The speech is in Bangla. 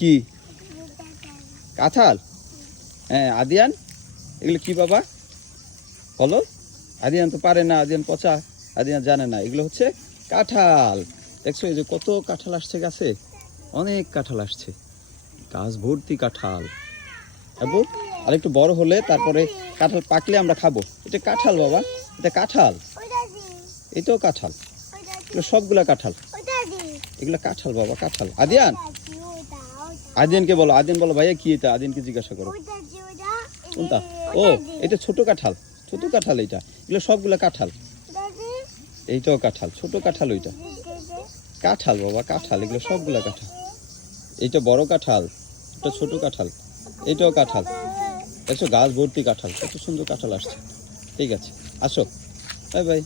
কি কাঁঠাল? হ্যাঁ আদিয়ান, এগুলো কি বাবা বলো? আদিয়ান তো পারে না, আদিয়ান পচা, আদিয়ান জানে না। এগুলো হচ্ছে কাঁঠাল। দেখছো এই যে কত কাঁঠাল আসছে গাছে, অনেক কাঁঠাল আসছে, গাছ ভর্তি কাঁঠাল। বাবু আর একটু বড় হলে তারপরে কাঁঠাল পাকলে আমরা খাবো। এটা কাঁঠাল বাবা, এটা কাঁঠাল, এটাও কাঁঠাল, এগুলো সবগুলা কাঁঠাল, এগুলো কাঁঠাল বাবা, কাঁঠাল। আদিয়ান, আদিয়ানকে বলো, আদিয়ান বলো ভাইয়া কি এটা, আদিয়ানকে জিজ্ঞাসা করো কোনটা। ও এটা ছোট কাঁঠাল, ছোট কাঁঠাল এইটা, এগুলো সবগুলা কাঁঠাল। এইটাও কাঁঠাল, ছোট কাঁঠাল ওইটা কাঁঠাল বাবা, কাঁঠাল, এগুলো সবগুলা কাঁঠাল। এইটা বড় কাঁঠাল, এটা ছোট কাঁঠাল, এইটাও কাঁঠাল। দেখছো গাছ ভর্তি কাঁঠাল, কত সুন্দর কাঁঠাল আসছে। ঠিক আছে, আসো, বাই বাই।